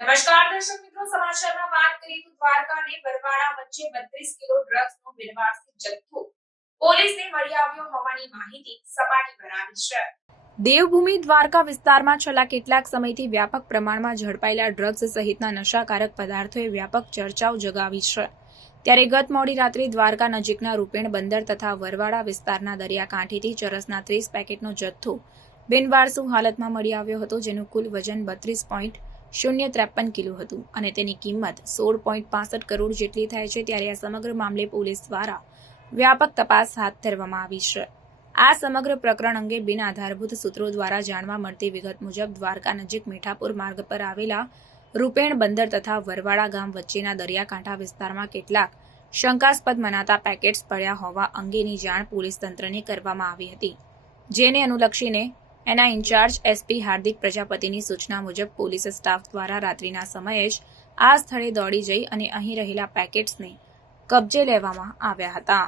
નમસ્કાર દર્શક મિત્રો, સમાચારમાં વાત કરીએ તો દ્વારકા અને બરવાડા વચ્ચે 32 કિલો ડ્રગ્સનો બિનવારસી જથ્થો પોલીસને મળી આવ્યો હોવાની માહિતી સપાટી પર આવી છે. દેવભૂમિ દ્વારકા વિસ્તારમાં છેલ્લા કેટલાક સમયથી વ્યાપક પ્રમાણમાં ઝડપાયેલા ડ્રગ્સ સહિતના નશાકારક પદાર્થોએ વ્યાપક ચર્ચાઓ જગાવી છે. ત્યારે ગત મોડી રાત્રે દ્વારકા નજીકના રૂપેણ બંદર તથા વરવાડા વિસ્તારના દરિયાકાંઠેથી ચરસના 30 પેકેટનો જથ્થો બિનવારસુ હાલતમાં મળી આવ્યો હતો, જેનું કુલ વજન 32.053 કિલો હતું અને તેની કિંમત 16.65 કરોડ જેટલી થાય છે. ત્યારે આ સમગ્ર મામલે પોલીસ દ્વારા વ્યાપક તપાસ હાથ ધરવામાં આવી છે. આ સમગ્ર પ્રકરણ અંગે બિનઆધારભૂત સૂત્રો દ્વારા જાણવા મળતી વિગત મુજબ દ્વારકા નજીક મીઠાપુર માર્ગ પર આવેલા રૂપેણ બંદર તથા વરવાડા ગામ વચ્ચેના દરિયાકાંઠા વિસ્તારમાં કેટલાક શંકાસ્પદ મનાતા પેકેટ્સ પડ્યા હોવા અંગેની જાણ પોલીસ તંત્રને કરવામાં આવી હતી, જેને અનુલક્ષીને એના ઇન્ચાર્જ એસપી હાર્દિક પ્રજાપતિની સૂચના મુજબ પોલીસ સ્ટાફ દ્વારા રાત્રિના સમયે જ આ સ્થળે દોડી જઈ અને અહીં રહેલા પેકેટ્સને કબજે લેવામાં આવ્યા હતા.